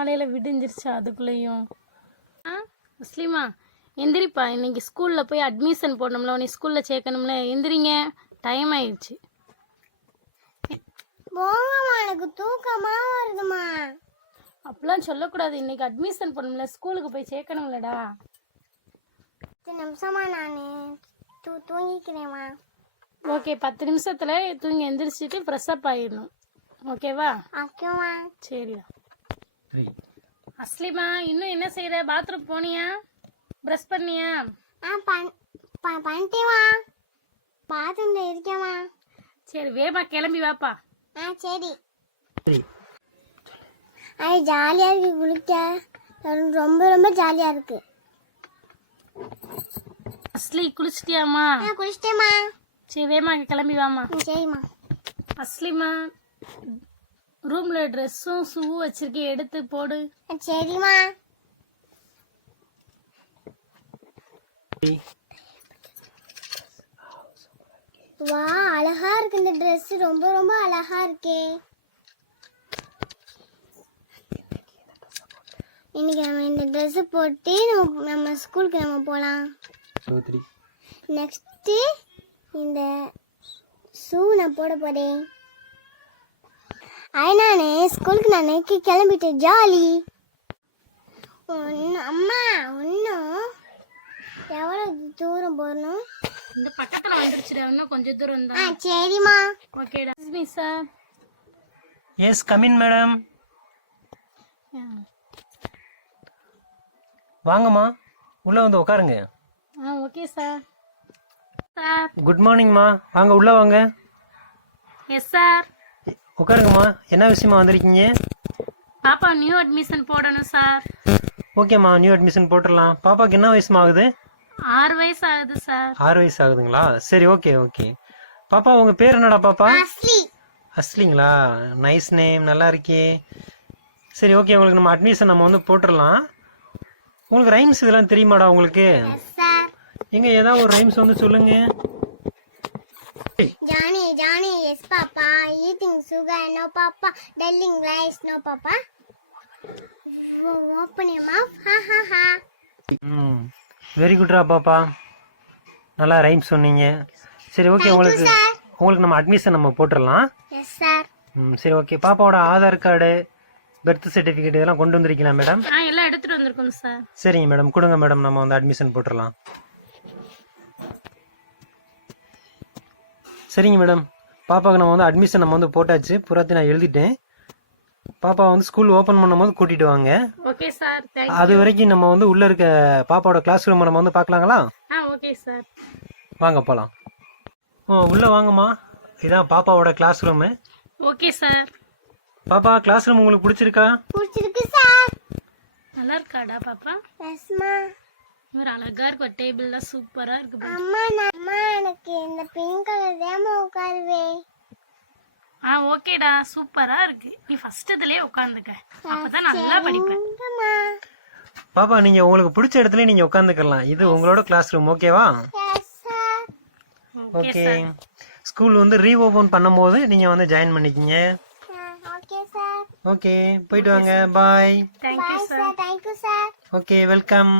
காலையில் விடிஞ்சிருச்சு அதுக்குள்ளேயும். முஸ்லீமா எந்திரிப்பா, இன்னைக்கு ஸ்கூலில் போய் அட்மிஷன் போடணும்ல, உன்னை ஸ்கூலில் சேர்க்கணும்ல, எந்திரிங்க, டைம் ஆயிடுச்சு. போங்கம்மா, எனக்கு தூக்கமா வருதுமா. அப்படிலாம் சொல்லக்கூடாது, இன்னைக்கு அட்மிஷன் பண்ணணும்ல, ஸ்கூலுக்கு போய் சேர்க்கணும்லடா. 10 நிமிஷமா நான் தூங்கிக்கிறேம்மா. ஓகே, 10 நிமிஷத்துல தூங்கி எந்திரிச்சிட்டு ஃப்ரெஷ் அப் ஆயிடணும். ஓகேவா? ஓகேம்மா. சரிடா. அஸ்லிமா இன்னும் என்ன செய்யற? பாத்ரூம் போனியா? பிரஷ் பண்ணியா? பண்ணிட்டேம்மா. பாத்ரூம்ல இருக்கேம்மா. சரி, வேமா கிளம்பி வாப்பா. சரி. அது ஜாலியா இருக்கு, குளிக்க ரொம்ப ரொம்ப ஜாலியா இருக்கு. அஸ்லி குளிச்சிட்டியாமா? குளிச்சிட்டேம்மா. சரி, வேமா கிளம்பி வாமா. சரிம்மா. அஸ்லிமா ரூம்ல ட்ரெஸ்ஸும் ஷூவும் வச்சிருக்கேன், எடுத்து போடு. சரிம்மா. வா, அழகா இருக்கு இந்த ட்ரெஸ், ரொம்ப ரொம்ப அழகா இருக்கே. இன்னைக்கு நம்ம இந்த ட்ரெஸ் போட்டு நம்ம ஸ்கூலுக்கு நம்ம போலாம். நெக்ஸ்ட் இந்த ஷூ நான் போட போறேன். நானே ஸ்கூலுக்கு நான் கிளம்பிட்டேன், ஜாலி. அம்மா இன்னும் எவ்வளவு தூரம் போகணும்? இந்த பக்கத்துல வந்துச்சுடா, இன்னும் கொஞ்சம் தூரம் தான். சரிம்மா. ஓகேடா. Excuse sir. Yes, come in madam. வாங்கம்மா, உள்ள வந்து உட்காருங்க. Okay sir. சார் குட் மார்னிங்மா, வாங்க உள்ள வாங்க. Yes sir. உட்காருங்கம்மா, என்ன விஷயமா வந்திருக்கீங்க? பாப்பா நியூ அட்மிஷன் போடணும் சார். ஓகேம்மா, நியூ அட்மிஷன் போட்டுடலாம். பாப்பாக்கு என்ன வயசுமா ஆகுது? 6 வயசு ஆகுது சார். 6 வயசு ஆகுதுங்களா? சரி, ஓகே ஓகே. பாப்பா உங்க பேர் என்னடா பாப்பா? அஸ்லிங்களா? நைஸ் நேம், நல்லா இருக்கே. சரி, ஓகே, உங்களுக்கு நம்ம அட்மிஷன் நம்ம வந்து போட்டுடலாம். உங்களுக்கு ரைம்ஸ் இதெல்லாம் தெரியுமாடா உங்களுக்கு? எங்க ஏதாவது ஒரு ரைம்ஸ் வந்து சொல்லுங்க. Johnny, Johnny, yes papa. Eating sugar, no papa. Telling lies, no papa. Open your mouth, ha ha ha. Very குட்ரா பாப்பா, நல்லா ரைம்ஸ் சொன்னீங்க. சரி, ஓகே, உங்களுக்கு நம்ம அட்மிஷன் நம்ம போட்டுடலாம். Yes sir. சரி, ஓகே. பாப்பாவோட ஆதார் கார்டு, பர்த் சர்டிஃபிகேட் இதெல்லாம் கொண்டு வந்திருக்கீங்களா மேடம்? எல்லாம் எடுத்துட்டு வந்திருக்கோம் சார். சரிங்க மேடம், கொடுங்க மேடம், நம்ம வந்து அட்மிஷன் போட்டுடலாம். சரிங்க மேடம், பாப்பாவுக்கு நம்ம வந்து அட்மிஷன் நம்ம வந்து போட்டாச்சு, புறாத்தி நான் எழுதிட்டேன். பாப்பா வந்து ஸ்கூல் ஓபன் பண்ணும்போது கூட்டிட்டு வாங்க. Okay sir. அது வரைக்கும் நம்ம வந்து உள்ள இருக்க பாப்பாவோட கிளாஸ் ரூம் நம்ம வந்து பார்க்கலாங்களா? Okay sir. வாங்க போலாம். உள்ள வாங்கம்மா, இதான் பாப்பாவோட கிளாஸ் ரூம். Okay sir. பாப்பா, கிளாஸ் ரூம் உங்களுக்கு பிடிச்சிருக்கா? பிடிச்சிருக்கு சார். நல்லா இருக்காடா பாப்பா? எஸ்மா. ஒரு அழகா இருக்கு, டேபிள்லாம் சூப்பரா இருக்கு. அம்மா எனக்கு இந்த பிங்க் கலர் தேமா உட்காருவே. ஓகேடா, சூப்பரா இருக்கு. நீ ஃபர்ஸ்ட் இதுலயே உட்கார்ந்துக்க, அப்பதான் நல்லா படிப்பேன். பாப்பா, நீங்க உங்களுக்கு பிடிச்ச இடத்துல நீங்க உட்கார்ந்துக்கலாம். இது உங்களோட கிளாஸ் ரூம், ஓகேவா? ஓகே. ஸ்கூல் வந்து ரீஓபன் பண்ணும்போது நீங்க வந்து ஜாயின் பண்ணிக்கிங்க. ஓகே, போயிட்டு வாங்க. Bye. Thank you sir. Thank you sir. Okay, welcome.